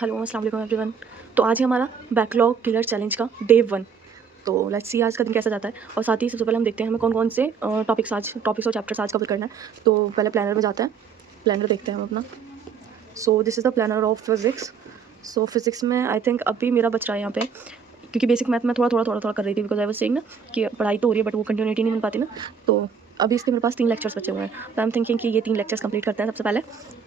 Hello अस्सलाम वालेकुम everyone. तो आज है हमारा बैकलॉग क्लियर चैलेंज का डे 1। तो लेट्स सी आज का दिन कैसा जाता है। और साथ ही सबसे पहले हम देखते हैं हमें कौन कौन से टॉपिक्स और चैप्टर्स आज कवर करना है। तो पहले प्लानर में जाते हैं, प्लानर देखते हैं हम अपना। So this is the planner of physics. So physics में आई थिंक अभी मेरा बच रहा है यहाँ पे, क्योंकि बेसिक मैथ में थोड़ा कर रही थी, बिकॉज आई वाज सेइंग ना कि पढ़ाई तो हो रही है बट वो कंटिन्यूटी नहीं मिल पाती ना। तो अभी इसके मेरे पास 3 लेक्चर्स बचे हुए हैं। तो आई एम थिंकिंग कि ये 3 लेक्चर्स कंप्लीट करते हैं सबसे पहले।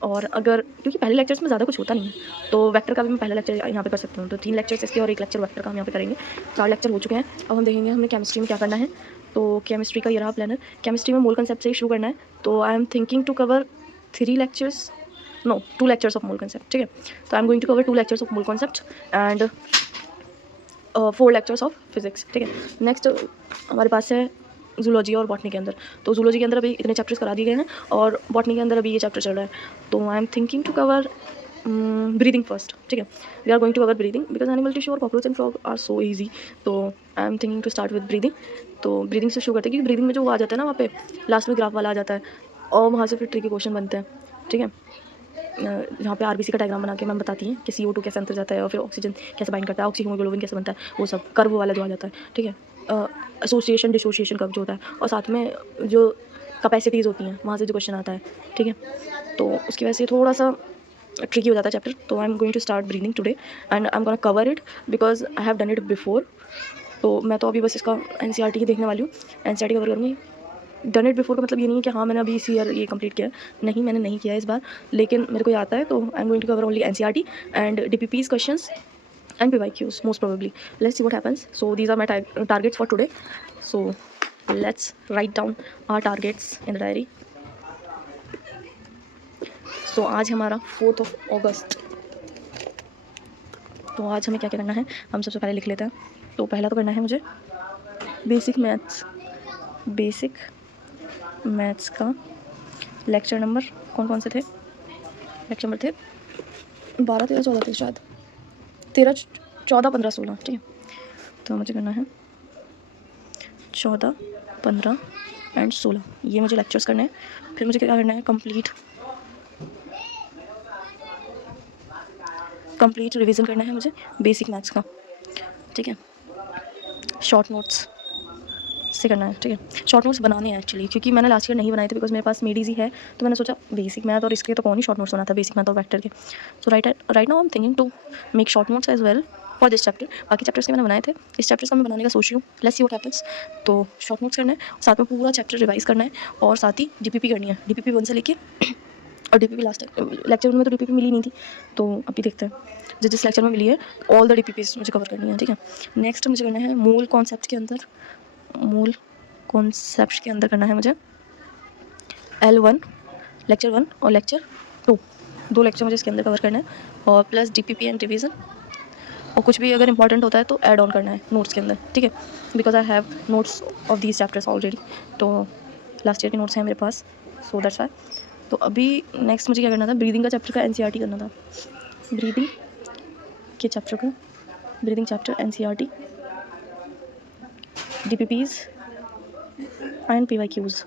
और अगर क्योंकि पहले लेक्चर्स में ज़्यादा कुछ होता नहीं है, तो वेक्टर का भी मैं पहला लेक्चर यहाँ पे कर सकती हूँ। तो 3 लेक्चर्स इसके और 1 लेक्चर वेक्टर का हम यहाँ पे करेंगे। 4 लेक्चर हो चुके हैं। अब हम देखेंगे हमें केमिस्ट्री में क्या करना है। तो केमिस्ट्री का ये रहा प्लानर। केमिस्ट्री में मोल कंसेप्ट से ही शुरू करना है। तो I am thinking to cover 3 lectures, no 2 lectures of mole concept. ठीक है, तो I am going to cover 2 lectures of mole concept and 4 lectures of physics. ठीक है, नेक्स्ट हमारे पास है जूलॉजी और बॉटनी के अंदर। तो जूलॉजी के अंदर अभी इतने चैप्टर्स करा दिए गए हैं और बॉटनी के अंदर अभी ये चैप्टर चल रहा है। तो I am thinking to cover breathing first. ठीक है, we are going to cover breathing because animal tissue और cockroach and frog are so easy. तो I am thinking to start with breathing. तो ब्रीदिंग से शुरू करते हैं, क्योंकि ब्रीदिंग में जो वो आ जाता है ना, वहाँ पे लास्ट में ग्राफ वाला आ जाता है और वहाँ से फिर ट्रिकी क्वेश्चन बनते हैं। ठीक है, जहाँ पे आरबीसी का डायग्राम बना के मैम बताती हैं कि CO2 कैसे अंदर जाता है और फिर ऑक्सीजन कैसे बाइंड करता है, ऑक्सी हीमोग्लोबिन कैसे बनता है, वो सब कर्व वाला जो आ जाता है। ठीक है, एसोसिएशन डिसोसिएशन कर्व जो होता है, और साथ में जो कैपेसिटीज़ होती हैं वहाँ से जो क्वेश्चन आता है। ठीक है, तो उसकी वजह से थोड़ा सा ट्रिकी हो जाता है चैप्टर। तो I am going to start breathing today and I am gonna cover it because I have done it before. तो मैं तो अभी बस इसका NCERT ही देखने वाली हूँ, NCERT कवर करूँगी। डन इट बिफोर का मतलब ये नहीं है कि हाँ मैंने अभी इसी ईयर ये कंप्लीट किया है, नहीं मैंने नहीं किया है इस बार, लेकिन मेरे को ये आता है। तो I am going to cover only NCERT and DPP's questions and PYQs most probably. Let's see what happens. So these are my targets for today. So let's write down our targets in the diary. So आज हमारा 4th of August। तो आज हमें क्या क्या करना है हम सबसे पहले लिख लेते हैं। तो पहला तो करना है मुझे बेसिक मैथ्स का लेक्चर नंबर कौन कौन से थे, लेक्चर नंबर थे 12 13 14 थे शायद, 13 14 15 16। ठीक है, तो मुझे करना है 14 15 एंड 16, ये मुझे लेक्चर्स करने हैं। फिर मुझे क्या करना है, कंप्लीट रिवीजन करना है मुझे बेसिक मैथ्स का। ठीक है, शॉर्ट नोट्स से करना है। ठीक है, शॉर्ट नोट्स बनाने हैं एक्चुअली, क्योंकि मैंने लास्ट ईयर नहीं बनाए थे बिकॉज मेरे पास मेडीज ही है। तो मैंने सोचा बेसिक मैथ और इसके तो कौन ही शॉर्ट नोट्स बनाता है, बेसिक मैथ और वेक्टर के। So right now I am thinking to make short notes as well for this chapter. बाकी चैप्टर्स के मैंने बनाए थे, इस चैप्टर्स का मैं बनाने का सोच रही हूँ। Let's see what happens. तो शॉर्ट नोट्स करना है, साथ में पूरा चैप्टर रिवाइज करना है और साथ ही DPP करनी है, DPP 1 से लेके और DPP लास्ट लेक्चर में तो DPP मिली नहीं थी। तो अभी देखते हैं जिस लेक्चर में मिली है ऑल द DPPs मुझे कवर करनी है। ठीक है, नेक्स्ट मुझे करना है मूल कॉन्सेप्ट के अंदर करना है मुझे L1 लेक्चर 1 और लेक्चर 2, 2 लेक्चर मुझे इसके अंदर कवर करना है, और प्लस DPP एंड रिवीजन, और कुछ भी अगर इंपॉर्टेंट होता है तो ऐड ऑन करना है नोट्स के अंदर। ठीक है, because I have notes of these chapters already. तो लास्ट ईयर के नोट्स हैं मेरे पास, सो दैट्स वाई। तो अभी नेक्स्ट मुझे क्या करना था, ब्रीदिंग का चैप्टर का NCERT करना था। Breathing chapter NCERT, DPPs and PYQs।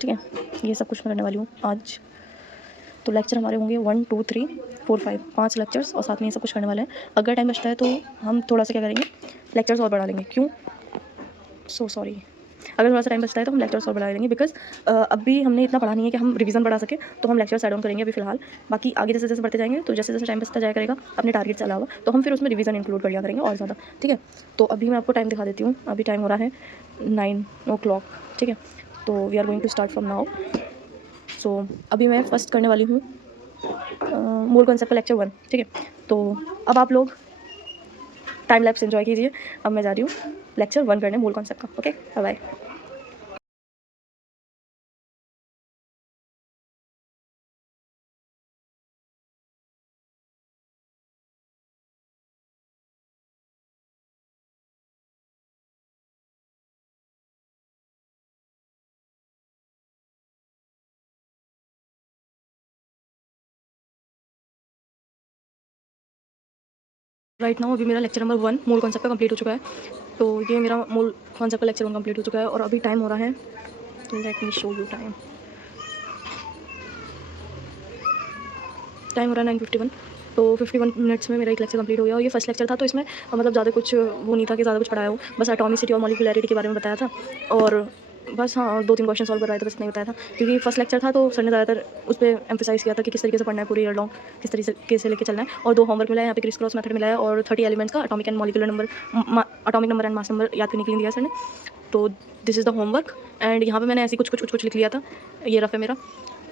ठीक है, ये सब कुछ मैं करने वाली हूँ आज। तो लेक्चर हमारे होंगे 1 2 3 4 5, 5 लेक्चर्स, और साथ में ये सब कुछ करने वाले हैं। अगर टाइम बचता है तो हम थोड़ा सा क्या करेंगे, लेक्चर्स और बढ़ा लेंगे। क्यों, सो सॉरी, अगर थोड़ा सा टाइम बचता है तो हम लेक्चर्स और बढ़ा लेंगे, बिकॉज अभी हमने इतना पढ़ा नहीं है कि हम रिवीजन बढ़ा सके। तो हम लेक्चर्स ऐड ऑन करेंगे अभी फिलहाल। बाकी आगे जैसे जैसे बढ़ते जाएंगे, तो जैसे जैसे टाइम बचता जाया करेगा अपने टारगेट से अलावा, तो हम फिर उसमें रिवीजन इंक्लूड कर लिया करेंगे और ज़्यादा। ठीक है, तो अभी मैं आपको टाइम दिखा देती हूँ। अभी टाइम हो रहा है 9 o'clock। ठीक है, तो we are going to start from now. So अभी मैं फर्स्ट करने वाली हूँ मोल कॉन्सेप्ट का लेक्चर 1। ठीक है, तो अब आप लोग टाइम लैप्स एंजॉय कीजिए। अब मैं जा रही हूँ लेक्चर 1 करने मोल कॉन्सेप्ट का। Okay, bye bye. Right now अभी मेरा लेक्चर नंबर 1 मोल कॉन्सेप्ट का कंप्लीट हो चुका है। तो ये मेरा मोल कॉन्सेप्ट का लेक्चर 1 कंप्लीट हो चुका है, और अभी टाइम हो रहा है, तो let me show you time हो रहा है 9:51। तो 51 मिनट्स में मेरा एक लेक्चर कंप्लीट हो गया और ये फर्स्ट लेक्चर था, तो इसमें मतलब ज़्यादा कुछ वो नहीं था कि ज़्यादा कुछ पढ़ाया हो, बस एटॉमिसिटी और मॉलिक्यूलैरिटी के बारे में बताया था और बस हाँ, और 2-3 क्वेश्चन सॉल्व करवाए थे, बस इतना ही बताया था। क्योंकि फर्स्ट लेक्चर था तो सर ने ज़्यादातर उस पे एम्फसाइज़ किया था कि किस तरीके से पढ़ना है पूरी ईयर लॉन्ग, किस तरीके से लेके चलना है। और 2 होमवर्क मिला है यहाँ पे, क्रिस क्रॉस मेथड मिला है और 30 एलिमेंट्स का atomic and molecular number, atomic number and mass number याद करने के लिए दिया सर ने। तो this is the homework and यहाँ पे मैंने ऐसे कुछ लिख लिया था। ये रफ है मेरा।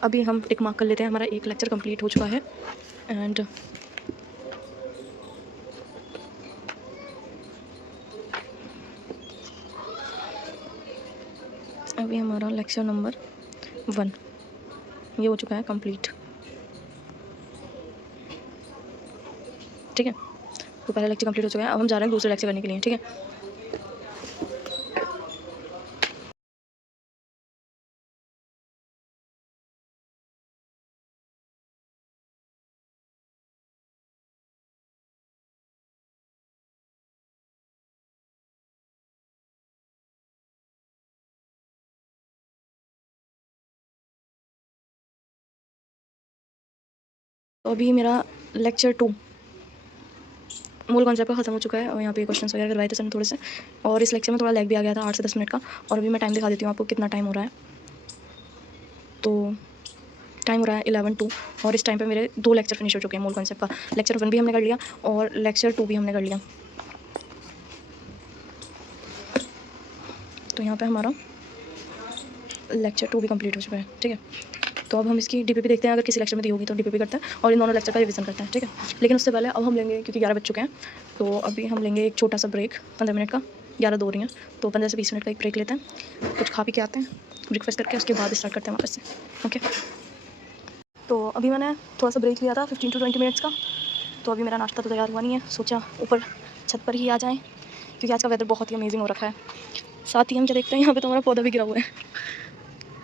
अभी हम टिक मार्क कर लेते हैं, हमारा एक लेक्चर कंप्लीट हो चुका है एंड अभी हमारा लेक्चर नंबर 1 ये हो चुका है कंप्लीट। ठीक है, तो पहला लेक्चर कंप्लीट हो चुका है। अब हम जा रहे हैं दूसरे लेक्चर करने के लिए। ठीक है, तो अभी मेरा लेक्चर 2 मूल कॉन्सेप्ट का खत्म हो चुका है और यहाँ पे क्वेश्चंस वगैरह करवाए थे सर ने थोड़े से, और इस लेक्चर में थोड़ा लैग भी आ गया था 8 से 10 मिनट का। और अभी मैं टाइम दिखा देती हूँ आपको कितना टाइम हो रहा है। तो टाइम हो रहा है 11:02 और इस टाइम पे मेरे 2 लेक्चर फिनिश हो चुके हैं मूल कॉन्सेप्ट का। लेक्चर 1 भी हमने कर लिया और लेक्चर 2 भी हमने कर लिया। तो यहाँ पे हमारा लेक्चर 2 भी कंप्लीट हो चुका है। ठीक है, तो अब हम इसकी डीपीपी देखते हैं, अगर किसी लेक्चर में दी होगी तो डीपीपी करते हैं और इन दोनों लेक्चर का रिवीजन करते हैं। ठीक है, लेकिन उससे पहले अब हम लेंगे, क्योंकि 11 बज चुके हैं, तो अभी हम लेंगे एक छोटा सा ब्रेक 15 मिनट का। 11 हो रही हैं तो 15 से 20 मिनट का एक ब्रेक लेते हैं, कुछ खा पी के आते हैं, ब्रेकफास्ट करके उसके बाद स्टार्ट करते हैं वापस से। ओके, तो अभी मैंने थोड़ा सा ब्रेक लिया था 15 to 20 मिनट्स का। तो अभी मेरा नाश्ता तो तैयार हुआ नहीं है, सोचा ऊपर छत पर ही आ जाएँ क्योंकि आज का वेदर बहुत ही अमेजिंग हो रखा है। साथ ही हम क्या देखते हैं, यहाँ पे तो हमारा पौधा भी गिरा हुआ है।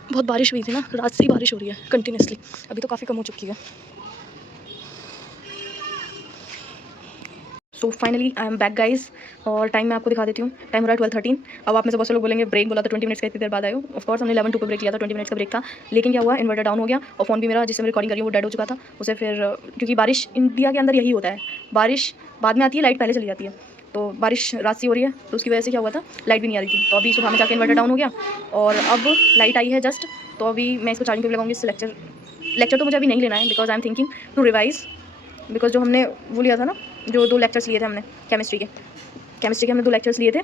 बहुत बारिश हुई थी ना, रात से ही बारिश हो रही है कंटिन्यूसली, अभी तो काफ़ी कम हो चुकी है। So finally I am back guys, और टाइम मैं आपको दिखा देती हूँ। टाइम हो रहा है 12:13। अब आप में से बहुत से लोग बोलेंगे ब्रेक बोला था 20 मिनट्स का, इतनी देर बाद आए हो। ऑफकोर्स हमने 11:02 पे ब्रेक लिया था, 20 मिनट्स का ब्रेक था। लेकिन क्या हुआ, इन्वर्टर डाउन हो गया और फोन भी मेरा जिससे मैं रिकॉर्डिंग कर रही हूँ वो डेड हो चुका था। उसे फिर क्योंकि बारिश इंडिया के अंदर यही होता है, बारिश बाद में आती है, लाइट पहले चली जाती है। तो बारिश रात से हो रही है तो उसकी वजह से क्या हुआ था, लाइट भी नहीं आ रही थी। तो अभी सुबह में जाकर इन्वर्टर डाउन हो गया और अब लाइट आई है जस्ट। तो अभी मैं इसको चार्जिंग पे लगाऊंगी। इस लेक्चर तो मुझे अभी नहीं लेना है because I am thinking to revise, because जो हमने वो लिया था ना, जो 2 लेक्चर्स लिए थे हमने केमिस्ट्री के हमने 2 लेक्चर्स लिए थे,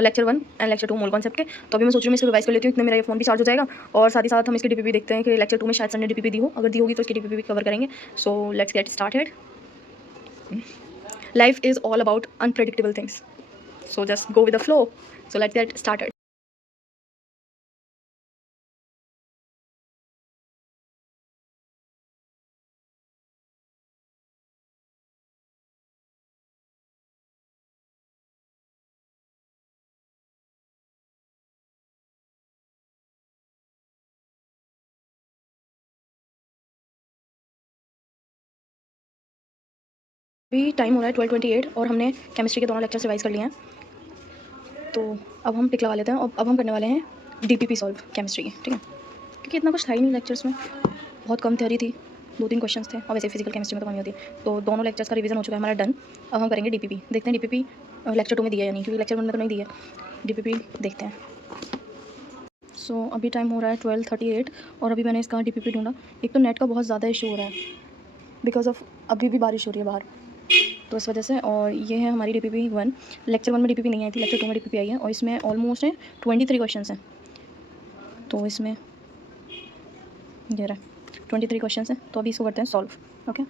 lecture 1 and lecture 2 mole concept के। तो अभी मैं सोच रही हूँ मैं इसको रिवाइज कर लेती हूँ, इतने मेरा ये फ़ोन भी चार्ज हो जाएगा और साथ ही साथ हम इसकी डीपीपी देखते हैं कि लेक्चर 2 में शायद सर ने डीपीपी दी हो, अगर दी होगी तो इसकी डीपीपी भी कवर करेंगे। So let's get started. Life is all about unpredictable things, so just go with the flow. So let's get started. अभी टाइम हो रहा है 12:28 और हमने केमिस्ट्री के दोनों लेक्चर्स रिवाइज कर लिए हैं। तो अब हम टिक लगा लेते हैं और अब हम करने वाले हैं डीपीपी सॉल्व केमिस्ट्री की। ठीक है, क्योंकि इतना कुछ था ही नहीं लेक्चर्स में, बहुत कम थ्योरी थी, 2-3 क्वेश्चंस थे और वैसे फिजिकल केमिस्ट्री में तो कमी होती है। तो दोनों लेक्चर्स का रिवीजन हो चुका है हमारा, डन। अब हम करेंगे डीपीपी, देखते हैं डीपीपी लेक्चर 2 में दिया है या नहीं, क्योंकि लेक्चर 1 में तो नहीं दिया है। डीपीपी देखते हैं। सो अभी टाइम हो रहा है 12:38 और अभी मैंने इसका डीपीपी ढूंढा। एक तो नेट का बहुत ज़्यादा इशू हो रहा है बिकॉज ऑफ अभी भी बारिश हो रही है बाहर, तो इस वजह से। और ये है हमारी डीपीपी 1। लेक्चर 1 में डीपीपी नहीं आई थी, लेक्चर 2 में डीपीपी आई है और इसमें ऑलमोस्ट है 23 क्वेश्चन हैं। तो इसमें ये रहा 23 क्वेश्चन हैं, तो अभी इसको करते हैं सॉल्व। ओके,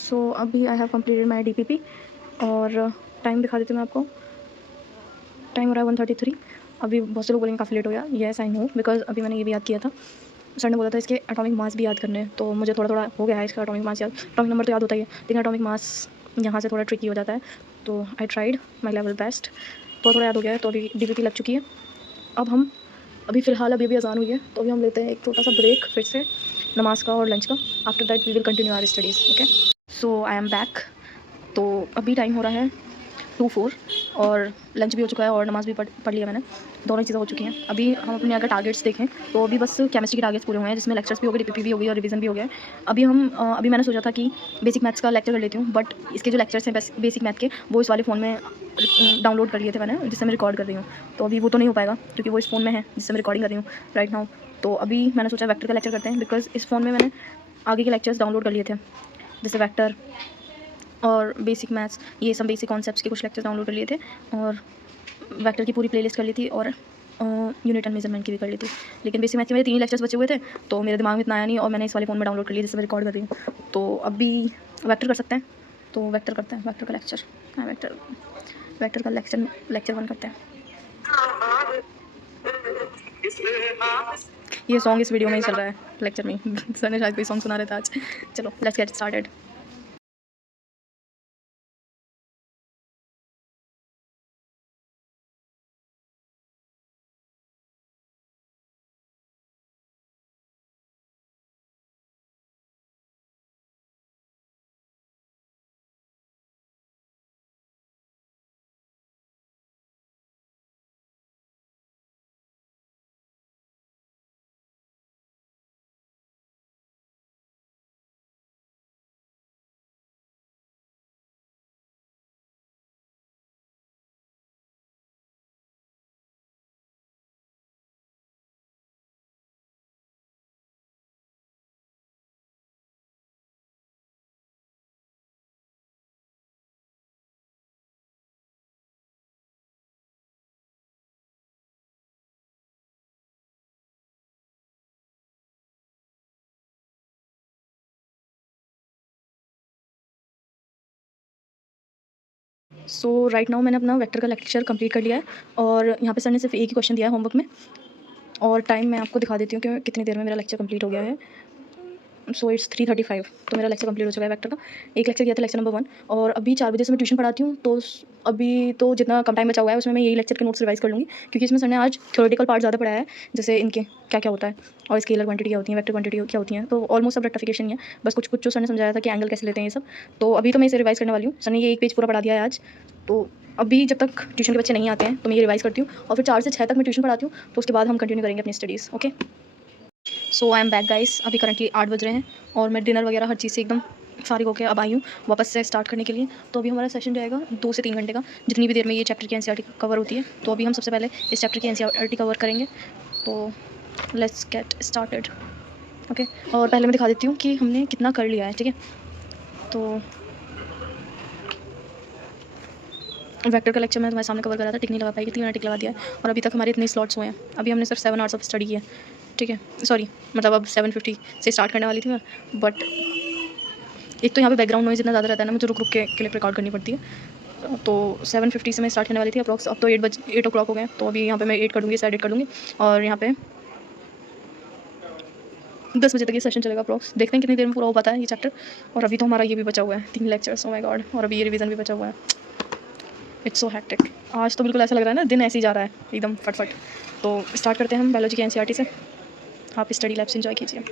सो अभी I have completed my DPP और टाइम दिखा देती हूँ मैं आपको। टाइम हो रहा है 1:33। अभी बहुत से लोग बोलेंगे काफ़ी लेट हो गया, येस आई नो, बिकॉज अभी मैंने ये भी याद किया था सर ने बोला था इसके एटॉमिक मास भी याद करने हैं, तो मुझे थोड़ा थोड़ा हो गया है इसका एटॉमिक मास याद। एटॉमिक नंबर तो याद होता ही है, लेकिन एटॉमिक मास यहाँ से थोड़ा ट्रिकी हो जाता है। तो I tried my level best, थोड़ा थोड़ा याद हो गया है। तो अभी डीपीटी लग चुकी है। अब हम फ़िलहाल अभी अज़ान हुई है, तो अभी हम लेते हैं एक छोटा सा ब्रेक फिर से नमाज़ का और लंच का। After that we will continue our studies. Okay, so I am back. तो अभी टाइम हो रहा है 2:04 और लंच भी हो चुका है और नमाज़ भी पढ़ लिया मैंने। दोनों चीज़ें हो चुकी हैं। अभी हम अपने अगर टारगेट्स देखें तो अभी बस केमिस्ट्री के टारगेट्स पूरे हुए हैं, जिसमें लेक्चर्स भी हो गए, डीपीपी भी हो गई और रिवीजन भी हो गया है। अभी मैंने सोचा था कि बेसिक मैथ्स का लेक्चर कर लेती हूँ, बट इसके जो लेक्चर्स हैं बेसिक मैथ के, वो इस वाले फ़ोन में डाउनलोड कर लिए थे मैंने, जिससे मैं रिकॉर्ड कर रही हूँ। तो अभी वो तो नहीं हो पाएगा क्योंकि वो इस फ़ोन में है जिससे मैं रिकॉर्डिंग कर रही हूँ राइट नाउ। तो अभी मैंने सोचा वेक्टर का लेक्चर करते हैं, बिकॉज इस फ़ोन में मैंने आगे के लेक्चर्स डाउनलोड कर लिए थे, जैसे वेक्टर और बेसिक मैथ्स, ये सब बेसिक कॉन्सेप्ट्स के कुछ लेक्चर्स डाउनलोड कर लिए थे, और वेक्टर की पूरी प्लेलिस्ट कर ली थी, और यूनिट एंड मेजरमेंट की भी कर ली थी। लेकिन बेसिक मैथ के मेरे 3 ही लेक्चर्स बचे हुए थे, तो मेरे दिमाग में इतना आया नहीं, और मैंने इस वाले फ़ोन में डाउनलोड कर लिया जिससे मैं रिकॉर्ड कर रही हूँ। तो अभी वेक्टर कर सकते हैं, तो वेक्टर करते हैं। वेक्टर का लेक्चर हाँ, वेक्टर का लेक्चर 1 करते हैं। ये सॉन्ग इस वीडियो में ही चल रहा है लेक्चर में। सर ने शायद कोई सॉन्ग सुना रहे थे आज। चलो let's get started. So right now मैंने अपना वेक्टर का लेक्चर कंप्लीट कर लिया है, और यहाँ पे सर ने सिर्फ एक ही क्वेश्चन दिया है होमवर्क में, और टाइम मैं आपको दिखा देती हूँ कि कितनी देर में मेरा लेक्चर कंप्लीट हो गया है। सो इट्स 3:35, तो मेरा लेक्चर कंप्लीट हो चुका है वेक्टर का। एक लेक्चर किया था, लेक्चर नंबर 1, और अभी 4 बजे से मैं ट्यूशन पढ़ाती हूँ, तो अभी तो जितना कम टाइम बचा हुआ है उसमें मैं यही लेक्चर के नोट्स रिवाइज़ कर लूँगी, क्योंकि इसमें सर ने आज थ्योरेटिकल पार्ट ज़्यादा पढ़ाया है, जैसे इनके क्या क्या होता है, और स्केलर क्वांटिटी क्या होती है, वेक्टर क्वांटिटी क्या होती है। तो ऑलमोस्ट सब रेक्टिफिकेशन ही है, बस कुछ कुछ जो सर ने समझाया था कि एंगल कैसे लेते हैं ये सब। तो अभी तो मैं इसे रिवाइज़ करने वाली हूँ। सर ने ये एक पेज पूरा पढ़ा दिया है आज। तो अभी जब तक ट्यूशन के बच्चे नहीं आते हैं तो मैं ये रिवाइज़ करती हूँ, और फिर 4 से 6 तक मैं ट्यूशन पढ़ाती हूँ, तो उसके बाद हम कंटिन्यू करेंगे अपनी studies. Okay, so I am back guys. अभी करंटली 8 बज रहे हैं, और मैं डिनर वगैरह हर चीज़ से एकदम फारिग होकर अब आई हूँ वापस से स्टार्ट करने के लिए। तो अभी हमारा सेशन रहेगा 2 से 3 घंटे का, जितनी भी देर में ये चैप्टर की एनसीईआरटी कवर होती है। तो अभी हम सबसे पहले इस चैप्टर की एनसीईआरटी कवर करेंगे, तो लेट्स गेट स्टार्टेड। ओके, और पहले मैं दिखा देती हूँ कि हमने कितना कर लिया है, ठीक है। तो वेक्टर का लेक्चर मैं तुम्हारे सामने कवर करा था, टिक नहीं लगा पाई, 3 मिनट टिक लगा दिया है, और अभी तक हमारे इतने स्लॉट्स हुए हैं। अभी हमने सिर्फ 7 आवर्स ऑफ स्टडी किया, ठीक है। सॉरी, मतलब अब 7:50 से स्टार्ट करने वाली थी मैं, बट एक तो यहाँ पे बैकग्राउंड नॉइज़ इतना ज़्यादा रहता है ना, मुझे रुक रुक के क्लिप रिकॉर्ड करनी पड़ती है। तो 7:50 से मैं स्टार्ट करने वाली थी अप्रॉक्स। अब तो 8 o'clock हो गए, तो अभी यहाँ पे मैं 8 कर दूँगी, साइड 8 कर दूँगी, और यहाँ पे 10 बजे तक ये सेशन चलेगा अप्रॉक्स। देखते हैं कितनी देर में पूरा हो पाता है ये चैप्टर। और अभी तो हमारा ये भी बचा हुआ है, 3 लेक्चर्स, ओह माय गॉड, और अभी ये रिवीजन भी बचा हुआ है। It's so hectic. आज तो बिल्कुल ऐसा लग रहा है ना, दिन ऐसे ही जा रहा है एकदम फटफट। तो स्टार्ट करते हैं हम बायोलॉजी की एनसीईआरटी से। आप स्टडी लैब से एंजॉय कीजिए।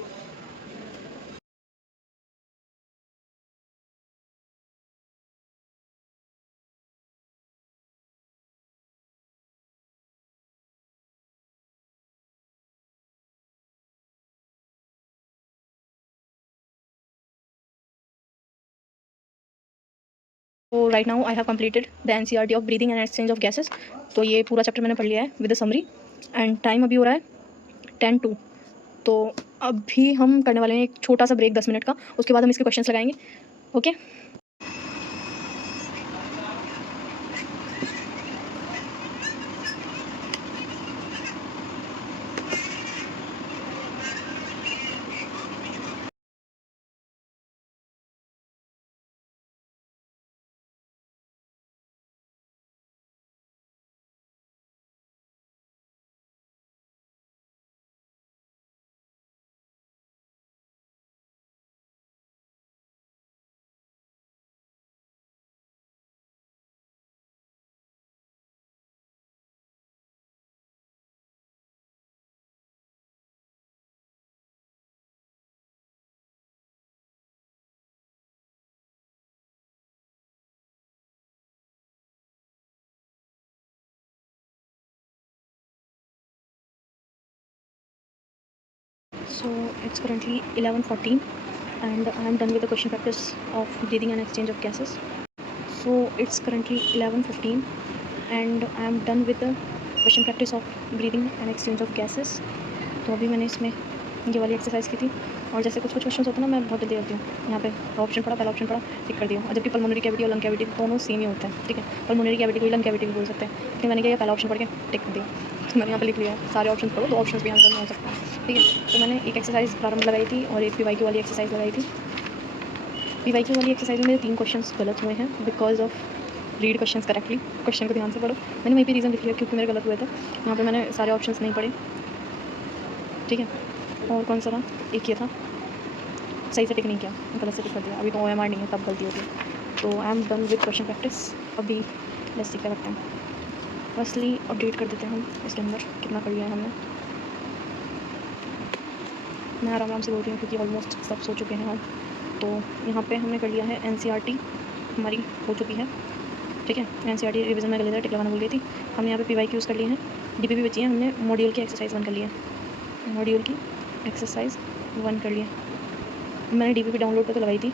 तो right now I have completed the NCERT of breathing and exchange of gases. तो ये पूरा चैप्टर मैंने पढ़ लिया है with the summary, and time अभी हो रहा है 10:02। तो अभी हम करने वाले हैं एक छोटा सा ब्रेक 10 मिनट का, उसके बाद हम इसके क्वेश्चंस लगाएंगे। Okay. So it's currently 11:14 and I am done with the question practice of breathing and exchange of gases. So it's currently 11:15 and I am done with the question practice of breathing and exchange of gases. तो अभी मैंने इसमें ये वाली exercise की थी और जैसे कुछ क्वेश्चन होते हैं ना, मैं बहुत जल्दी करती हूँ। यहाँ पे ऑप्शन पढ़ा, पहला ऑप्शन पढ़ा, टिक कर दिया। और जबकि पल्मोनरी कैविटी और लंग कैविटी दोनों सेम ही होता है, ठीक है। पल्मोनरी कैविटी को ही लंग कैविटी भी बोल सकते हैं, लेकिन मैंने क्या पहला ऑप्शन पढ़ के टिक कर दिया। तो मैंने यहाँ पे लिख लिया है, सारे ऑप्शन पढ़ो, 2 ऑप्शन भी आंसर में हो सकता है, ठीक है। तो मैंने एक एक्सरसाइज प्रारंभ लगाई थी और एक PYQ वाली एक्सरसाइज लगाई थी। PYQ वाली एक्सरसाइज में मेरे 3 क्वेश्चन गलत हुए हैं because of read question correctly. Question को ध्यान से पढ़ो, मैंने वहीं पे रीज़न लिख लिया क्योंकि मेरे गलत हुए थे। यहाँ पे मैंने सारे ऑप्शन नहीं पढ़े, ठीक है। और कौन सा था, एक ये था, सही से टिक नहीं किया, गलत से टिक कर दिया। अभी तो OMR नहीं है, तब गलती होती है। तो I am done with question practice. अभी लेट्स सी क्या करते हैं। फर्स्टली अपडेट कर देते हैं हम इसके अंदर कितना कर लिया है हमने। मैं आराम से बोल रही हूँ क्योंकि ऑलमोस्ट सब सो चुके हैं हम। तो यहाँ पे हमने कर लिया है NCERT हमारी हो चुकी है, ठीक है। NCERT रिवीजन में कर लिया था, टिक लगाना भूल गई थी। हमने यहाँ पे PYQs कर लिए हैं, DPP बची है। हमने मॉड्यूल की एक्सरसाइज 1 कर लिया है, मॉड्यूल की एक्सरसाइज 1 कर लिया। मैंने DPP डाउनलोड पर तो लगाई थी,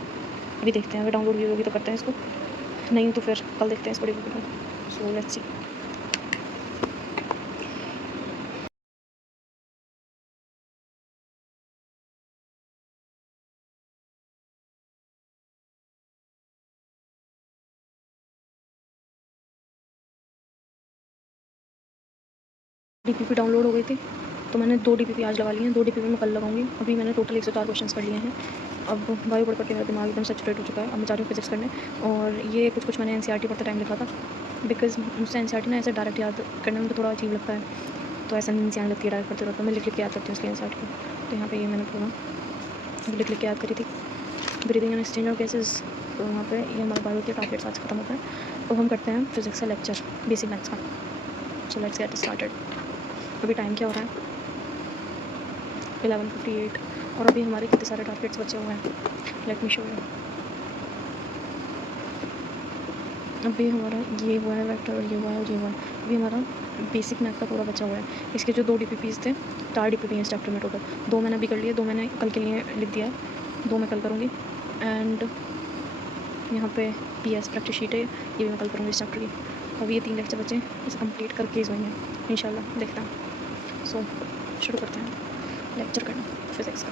अभी देखते हैं अगर डाउनलोड भी होगी तो करते हैं इसको, नहीं तो फिर कल देखते हैं इसको DPP को। So let's see. DPP download हो गई थी तो मैंने 2 DPP आज लगा लिए हैं, 2 DPP मैं कल लगाऊंगी। अभी मैंने टोटल 104 क्वेश्चन कर लिए हैं। अब बायो पढ़ के मेरा दिमाग एकदम सैचुरेट हो चुका है। अब मैं जा रही हूँ फिजिक्स करने। और ये कुछ मैंने NCERT पढ़ते टाइम लिखा था बिकॉज मुझसे NCERT ना ऐसे डायरेक्ट याद करने में तो थोड़ा अजीब लगता है, तो ऐसा नींद से आने लगती है डायरेक्ट पढ़ते रहता हूँ। मैं लिख के याद करती हूँ इसलिए NCERT को। तो यहाँ पर ये मैंने पूरा लिख के याद करी थी, breathing and exchange of gases. तो यहाँ पे ये हमारा बायो के टारगेट्स आज खत्म होता है। तो हम करते हैं फिजिक्स का लेक्चर, बेसिक मैथ्स का। So let's get started. अभी टाइम क्या हो रहा है, 11:58 और अभी हमारे कितने सारे टारगेट्स बचे हुए हैं, लेट मी शो यू। अभी हमारा ये हुआ है वेक्टर और ये हुआ है और ये हुआ है। अभी हमारा बेसिक मैथ का पूरा बचा हुआ है। इसके जो 2 DPPs थे, 4 DPP हैं इस चैप्टर में टोटल। 2 मैंने अभी कर लिए, 2 मैंने कल के लिए लिख दिया है, 2 मैं कल करूँगी। एंड यहाँ पे PS प्रैक्टिस शीट है, ये भी मैं कल करूँगी इस चैप्टर की। अभी ये 3 लेक्चर बचे, इसे कंप्लीट करके ही सोएंगे इंशाल्लाह, देखते हैं। सो शुरू करते हैं लेक्चर करना फिजिक्स का।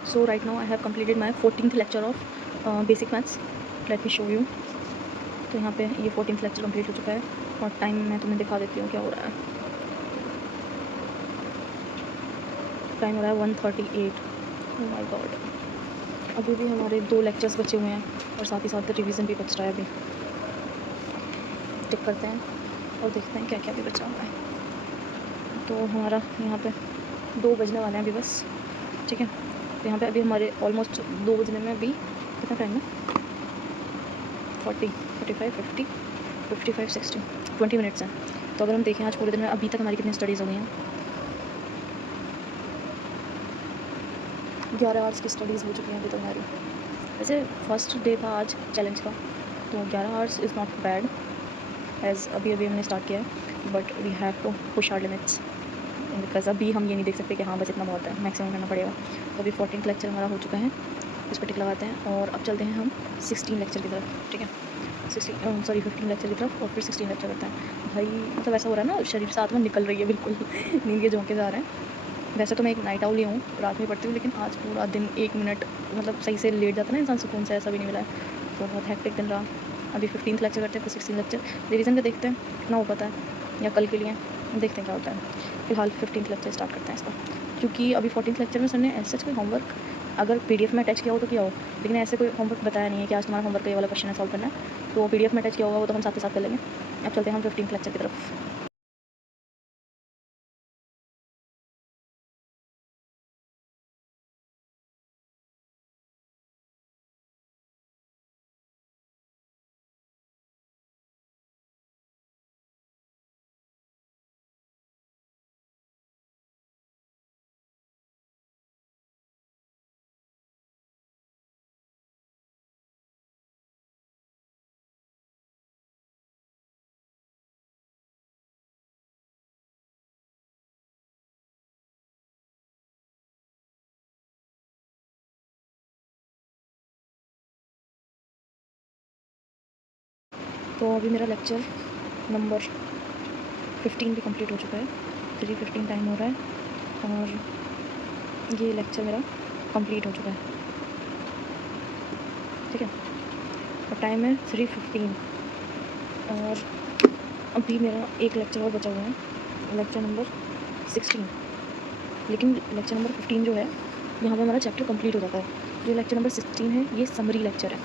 So right now I have completed my 14th lecture of basic maths. Let me show you. तो यहाँ पे ये 14th लेक्चर कंप्लीट हो चुका है और टाइम मैं तुम्हें दिखा देती हूँ क्या हो रहा है। टाइम हो रहा है 1:38। Oh my God. अभी भी हमारे 2 लेक्चर्स बचे हुए हैं और साथ ही साथ रिवीजन भी बच रहा है। अभी टिक करते हैं और देखते हैं क्या क्या भी बचा हुआ है। तो हमारा यहाँ पे 2 बजने वाले हैं अभी बस, ठीक है। तो यहाँ पे अभी हमारे ऑलमोस्ट 2 बजने में अभी कितना टाइम है, 40, 45, 50, 55, 60, 20 मिनट्स हैं। तो अगर हम देखें आज पूरे दिन में अभी तक हमारी कितनी स्टडीज़ हो गई हैं, 11 आवर्स की स्टडीज़ हो चुकी हैं अभी तक हमारी। वैसे फर्स्ट डे था आज चैलेंज का, तो 11 hours is not bad as अभी हमने स्टार्ट किया है, but we have to push our limits because अभी हम ये नहीं देख सकते कि हाँ बस इतना बहुत है, मैक्सिमम करना पड़ेगा। तो अभी 14th लेक्चर हमारा हो चुका है, इस पर टिक लगाते हैं और अब चलते हैं हम 16 लेक्चर की तरफ, ठीक है। 15 लेक्चर की तरफ और फिर 16 लेक्चर करते हैं। भाई मतलब ऐसा हो रहा है ना, शरीर से आत्मा निकल रही है बिल्कुल नींद के झोंके से आ रहे हैं। वैसे तो मैं एक नाइट आउल ही हूँ, रात में पढ़ती हूँ, लेकिन आज पूरा दिन 1 मिनट मतलब सही से लेट जाता है ना इंसान सुकून से, ऐसा भी नहीं मिला है। तो बहुत हैक्टिक दिन रहा। अभी 15th लेक्चर करते हैं, फिर 16 लेक्चर रिवीजन का देखते हैं कितना हो पाता है, या कल के लिए देखते हैं क्या होता है। फिलहाल 15th लेक्चर स्टार्ट करते हैं इसका, क्योंकि अभी 14th लेक्चर में सर ने ऐसा कोई होमवर्क अगर PDF में अटैच किया हो तो किया हो, लेकिन ऐसे कोई होमवर्क बताया नहीं है कि आज तुम्हारा होमवर्क का ये वाला क्वेश्चन है सॉल्व करना है। तो PDF में अटैच किया होगा वो तो हम साथ ही साथ कर लेंगे, अब चलते हैं हम 15th लेक्चर की तरफ। तो अभी मेरा लेक्चर नंबर 15 भी कंप्लीट हो चुका है। 3:15 टाइम हो रहा है और ये लेक्चर मेरा कंप्लीट हो चुका है, ठीक है। और टाइम है 3:15 और अभी मेरा एक लेक्चर और बचा हुआ है, लेक्चर नंबर 16। लेकिन लेक्चर नंबर 15 जो है, यहाँ पे हमारा चैप्टर कंप्लीट हो जाता है। जो लेक्चर नंबर 16 है ये समरी लेक्चर है,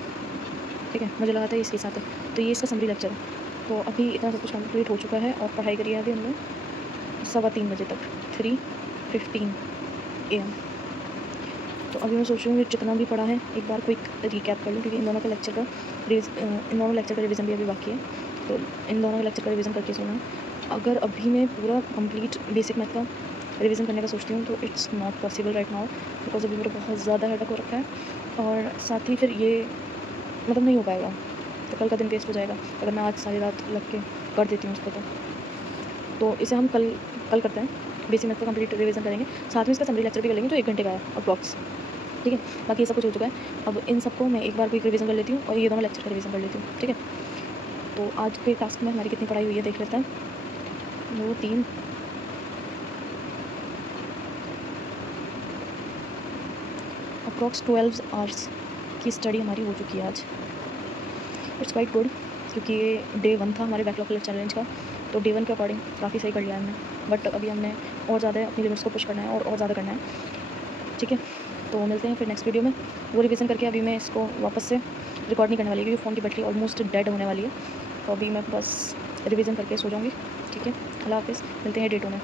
ठीक है। मुझे लगा था इसके साथ है, तो ये इसका समरी लेक्चर है। तो अभी इतना सब कुछ कंप्लीट हो चुका है और पढ़ाई करी है अभी हमने 3:15 बजे तक, 3:15 AM। तो अभी मैं सोच रही हूँ जितना भी पढ़ा है एक बार क्विक रिकैप कर लूँ, क्योंकि इन दोनों लेक्चर का रिवीजन भी अभी बाकी है। तो इन दोनों के लेक्चर का रिवीजन करके सोना। अगर अभी मैं पूरा कंप्लीट बेसिक मैथ का रिवीजन करने का सोचती हूँ तो it's not possible right now, because अभी मेरा बहुत ज़्यादा हेडेक हो रखा है और साथ ही फिर ये मतलब नहीं हो पाएगा, तो कल का दिन वेस्ट हो जाएगा अगर मैं आज सारी रात लग के कर देती हूँ उसको। तो इसे हम कल करते हैं, बेसिक मैथ का कंप्लीट रिवीजन करेंगे, साथ में इसका समरी लेक्चर भी कर लेंगे जो 1 घंटे का है अप्रॉक्स, ठीक है। बाकी ये सब कुछ हो चुका है। अब इन सबको मैं एक बार क्विक रिवीजन कर लेती हूँ और ये दोनों लेक्चर का रिवीजन कर लेती हूँ, ठीक है। तो आज के टास्क में हमारी कितनी पढ़ाई हुई है देख लेते हैं। 2 3 अप्रॉक्स 12 आवर्स की स्टडी हमारी हो चुकी है आज। इट्स क्वाइट गुड, क्योंकि ये डे 1 था हमारे बैकलॉग कलर चैलेंज का। तो डे 1 के अकॉर्डिंग काफ़ी सही कर लिया हमने, बट अभी हमने और ज़्यादा अपनी लिमिट्स को पुश करना है और ज़्यादा करना है, ठीक है। तो मिलते हैं फिर नेक्स्ट वीडियो में वो रिवीजन करके। अभी मैं इसको वापस से रिकॉर्ड नहीं करने वाली क्योंकि फ़ोन की बैटरी ऑलमोस्ट डेड होने वाली है। तो अभी मैं बस रिवीजन करके सो जाऊँगी, ठीक है। अल्लाह हाफ़िज़, मिलते हैं डे 2 में।